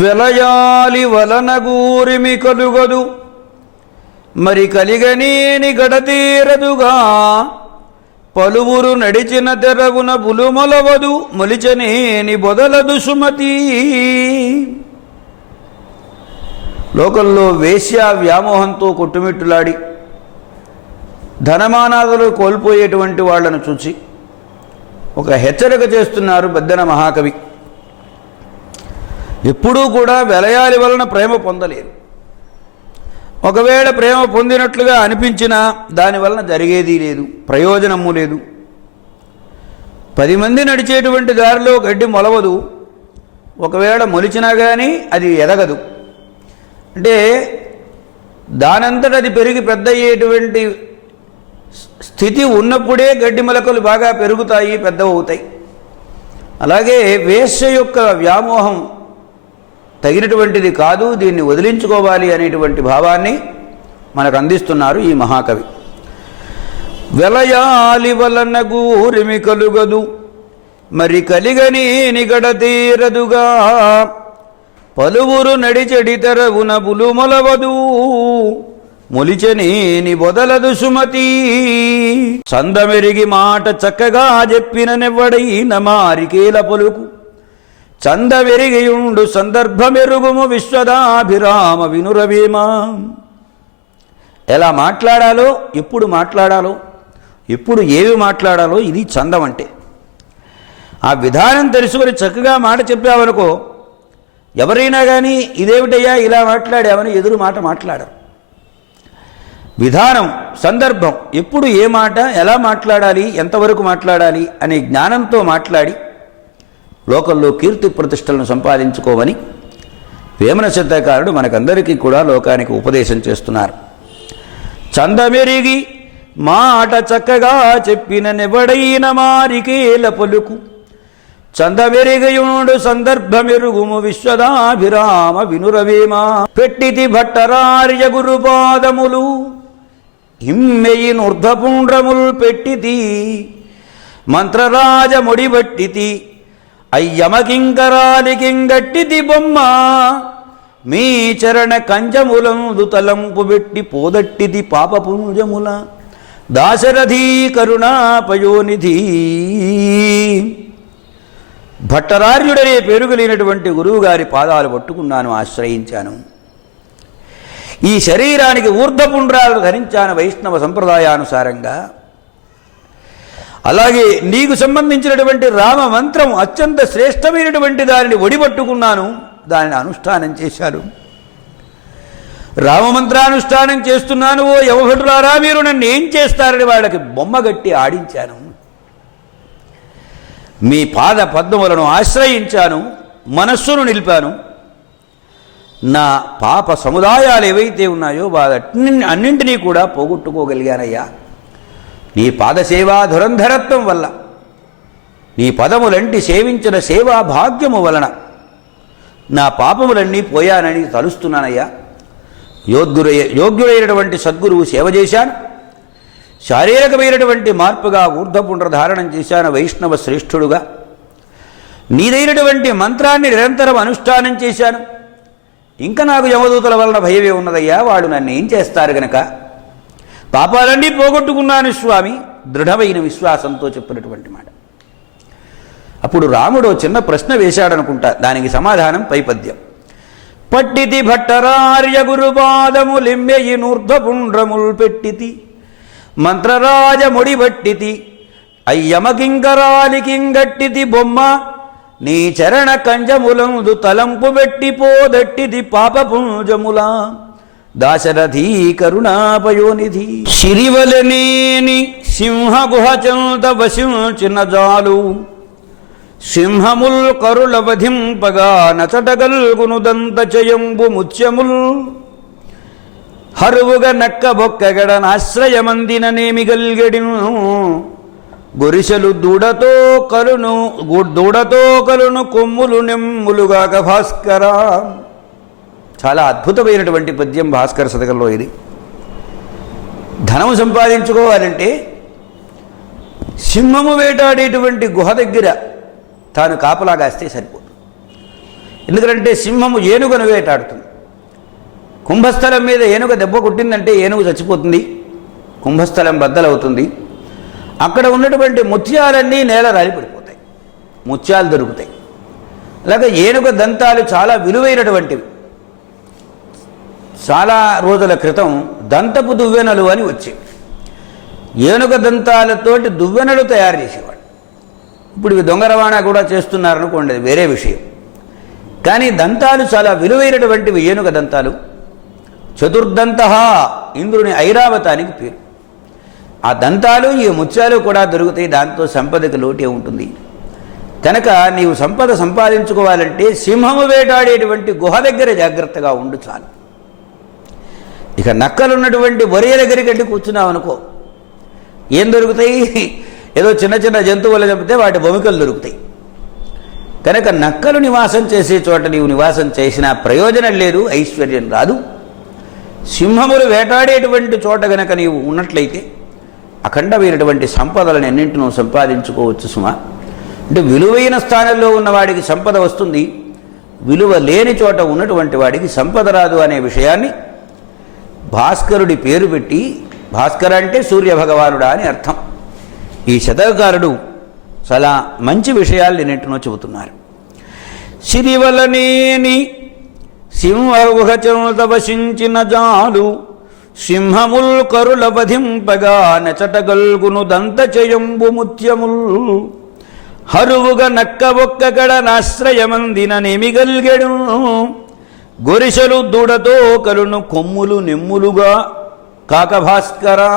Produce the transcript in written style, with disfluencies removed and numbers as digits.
వెలయాలి వలనగూరిమి కలుగదు మరి కలిగనేని గడతీరదుగా పలువురు నడిచిన తెరగున బులుమొలవదు మొలిచనేని బొదలదు సుమతి. లోకంలో వేశ్యా వ్యామోహంతో కొట్టుమిట్టులాడి ధనమానాదులు కోల్పోయేటువంటి వాళ్లను చూసి ఒక హెచ్చరిక చేస్తున్నారు బద్దెన మహాకవి. ఎప్పుడూ కూడా వెలయాలి వలన ప్రేమ పొందలేరు. ఒకవేళ ప్రేమ పొందినట్లుగా అనిపించినా దానివలన జరిగేది లేదు, ప్రయోజనము లేదు. 10 మంది నడిచేటువంటి దారిలో గడ్డి మొలవదు, ఒకవేళ మొలిచినా కానీ అది ఎదగదు. అంటే దానంతట అది పెరిగి పెద్ద అయ్యేటువంటి స్థితి ఉన్నప్పుడే గడ్డి మొలకలు బాగా పెరుగుతాయి, పెద్దవవుతాయి. అలాగే వేశ్య యొక్క వ్యామోహం తగినటువంటిది కాదు, దీన్ని వదిలించుకోవాలి అనేటువంటి భావాన్ని మనకు అందిస్తున్నారు ఈ మహాకవి. వెలయాలి వలన గూరిమి కలుగదు మరి కలిగనేని గడతీరదుగా పలువురు నడిచెడి తెరగున బులుమొలవదు మొలిచనేని బొదలదు సుమతి. చందమెరిగి మాట చక్కగా చెప్పిన నెవ్వడైన మారికేల పలుకు చందమెరిగియుండు సందర్భమెరుగుము విశ్వదాభిరామ వినురవేమా. ఎలా మాట్లాడాలో, ఎప్పుడు మాట్లాడాలో, ఎప్పుడు ఏవి మాట్లాడాలో ఇది చందం అంటే. ఆ విధానం తెలుసుకొని చక్కగా మాట చెప్పావనుకో, ఎవరైనా కానీ ఇదేమిటయ్యా ఇలా మాట్లాడావని ఎదురు మాట మాట్లాడరు. విధానం, సందర్భం, ఎప్పుడు ఏ మాట ఎలా మాట్లాడాలి, ఎంతవరకు మాట్లాడాలి అనే జ్ఞానంతో మాట్లాడి లోకంలో కీర్తి ప్రతిష్టలను సంపాదించుకోవని వేమన సిద్ధకారుడు మనకందరికీ కూడా లోకానికి ఉపదేశం చేస్తున్నారు. చందమెరిగి మాట చక్కగా చెప్పిన నెవడైన మారికేల పలుకు చందమెరిగయుండు సందర్భమెరుగుము విశ్వదాభిరామ వినురవేమా. పెట్టితి భట్టరార్య గురుపాదములు ఇమ్మెయినుర్ధపుండ్రముల్ పెట్టితి మంత్రరాజ ముడిబట్టితి అయ్యమకింకరాలికింగట్టిది బొమ్మ మీ చరణ కంజములందు తలంపు పెట్టి పోదట్టిది పాపపుంజముల దాశరథీ కరుణాపయోనిధి. భట్టరార్యుడనే పేరు కలిగినటువంటి గురువుగారి పాదాలు పట్టుకున్నాను, ఆశ్రయించాను. ఈ శరీరానికి ఊర్ధపుండ్రాలు ధరించాను వైష్ణవ సంప్రదాయానుసారంగా. అలాగే నీకు సంబంధించినటువంటి రామ మంత్రం అత్యంత శ్రేష్టమైనటువంటి దానిని ఒడిపట్టుకున్నాను, దానిని అనుష్ఠానం చేశాను. రామమంత్రానుష్ఠానం చేస్తున్నాను, ఓ యమభటులారా మీరు నన్ను ఏం చేస్తారని వాళ్ళకి బొమ్మగట్టి ఆడించాను. మీ పాద పద్మములను ఆశ్రయించాను, మనస్సును నిలిపాను. నా పాప సముదాయాలు ఏవైతే ఉన్నాయో అన్నింటినీ కూడా పోగొట్టుకోగలిగానయ్యా. నీ పాదసేవా ధురంధరత్వం వల్ల, నీ పదములంటి సేవించిన సేవా భాగ్యము వలన నా పాపములన్నీ పోయానని తలుస్తున్నానయ్యా. యోగ్యుడైనటువంటి సద్గురువు సేవ చేశాను, శారీరకమైనటువంటి మార్పుగా ఊర్ధపుండ్రధారణం చేశాను, వైష్ణవ శ్రేష్ఠుడుగా నీదైనటువంటి మంత్రాన్ని నిరంతరం అనుష్ఠానం చేశాను. ఇంకా నాకు యమదూతల వలన భయమే ఉన్నదయ్యా, వాడు నన్ను ఏం చేస్తారు గనక పాపాలన్నీ పోగొట్టుకున్నాను స్వామి, దృఢమైన విశ్వాసంతో చెప్పినటువంటి మాట. అప్పుడు రాముడు చిన్న ప్రశ్న వేశాడనుకుంటా, దానికి సమాధానం పైపద్యం. పట్టితి భట్టరార్య గురుపాదములిమ్మెయినూర్ధపుండ్రముల్ పెట్టితి మంత్రరాజ ముడిబట్టితి అయ్యమకింకరాలికింగట్టితి బొమ్మ నీ చరణ కంజములందు తలంపు పెట్టి పోదట్టిది పాపపుంజముల దాశరథీ కరుణాపయోనిధి. సిరివలనేని సింహగుహచంత వసించిన జాలు సింహముల్ కరుల వధింపగా నచటగల్గును దంతచయంబు ముత్యముల్ హరువుగా నక్క బొక్కగడనాశ్రయమందిననేమి గల్గడిను గొరిసెలు దూడతో కలును కొమ్ములు నెమ్ములుగాక భాస్కర. చాలా అద్భుతమైనటువంటి పద్యం భాస్కర శతకంలో ఇది. ధనము సంపాదించుకోవాలంటే సింహము వేటాడేటువంటి గుహ దగ్గర తాను కాపలాగాస్తే సరిపోదు. ఎందుకంటే సింహము ఏనుగను వేటాడుతుంది. కుంభస్థలం మీద ఏనుగ దెబ్బ కొట్టిందంటే ఏనుగు చచ్చిపోతుంది, కుంభస్థలం బద్దలవుతుంది. అక్కడ ఉన్నటువంటి ముత్యాలన్నీ నేల రాలిపడిపోతాయి, ముత్యాలు దొరుకుతాయి. అలాగే ఏనుగ దంతాలు చాలా విలువైనటువంటివి. చాలా రోజుల క్రితం దంతపు దువ్వెనలు అని వచ్చేవి. ఏనుగ దంతాలతోటి దువ్వెనలు తయారు చేసేవాడు. ఇప్పుడు ఇవి దొంగ రవాణా కూడా చేస్తున్నారనుకోండి, అది వేరే విషయం. కానీ దంతాలు చాలా విలువైనటువంటివి ఏనుగ దంతాలు. చతుర్దంత ఇంద్రుని ఐరావతానికి పేరు. ఆ దంతాలు ఈ ముత్యాలు కూడా దొరుకుతాయి. దాంతో సంపదకి లోటే ఉంటుంది. కనుక నీవు సంపద సంపాదించుకోవాలంటే సింహము వేటాడేటువంటి గుహ దగ్గర జాగ్రత్తగా ఉండు చాలు. ఇక నక్కలున్నటువంటి బొరియల దగ్గరికి వెళ్ళి కూర్చున్నావు అనుకో, ఏం దొరుకుతాయి? ఏదో చిన్న చిన్న జంతువులు చంపితే వాటి బొమికలు దొరుకుతాయి. కనుక నక్కలు నివాసం చేసే చోట నీవు నివాసం చేసినా ప్రయోజనం లేదు, ఐశ్వర్యం రాదు. సింహములు వేటాడేటువంటి చోట గనక నీవు ఉన్నట్లయితే అఖండమైనటువంటి సంపదలను ఎన్నింటినో సంపాదించుకోవచ్చు సుమా. అంటే విలువైన స్థానంలో ఉన్నవాడికి సంపద వస్తుంది, విలువ లేని చోట ఉన్నటువంటి వాడికి సంపద రాదు అనే విషయాన్ని భాస్కరుడి పేరు పెట్టి, భాస్కర అంటే సూర్యభగవానుడా అని అర్థం, ఈ శతకారుడు చాలా మంచి విషయాలు ఎన్నింటినో చెబుతున్నారు. సిరివలనేని సింహగుహచనుత వశించిన జాలు సింహముల్ కరుల వధింపగా నెచటగల్గును దంతచయంబు ముత్యముల్ హరువుగా నక్క ఒక్కగడ నాశ్రయమందిన నెమిగల్గెడు గొరిసెలు దూడతో కలును కొమ్ములు నెమ్ములుగా కాక భాస్కరా.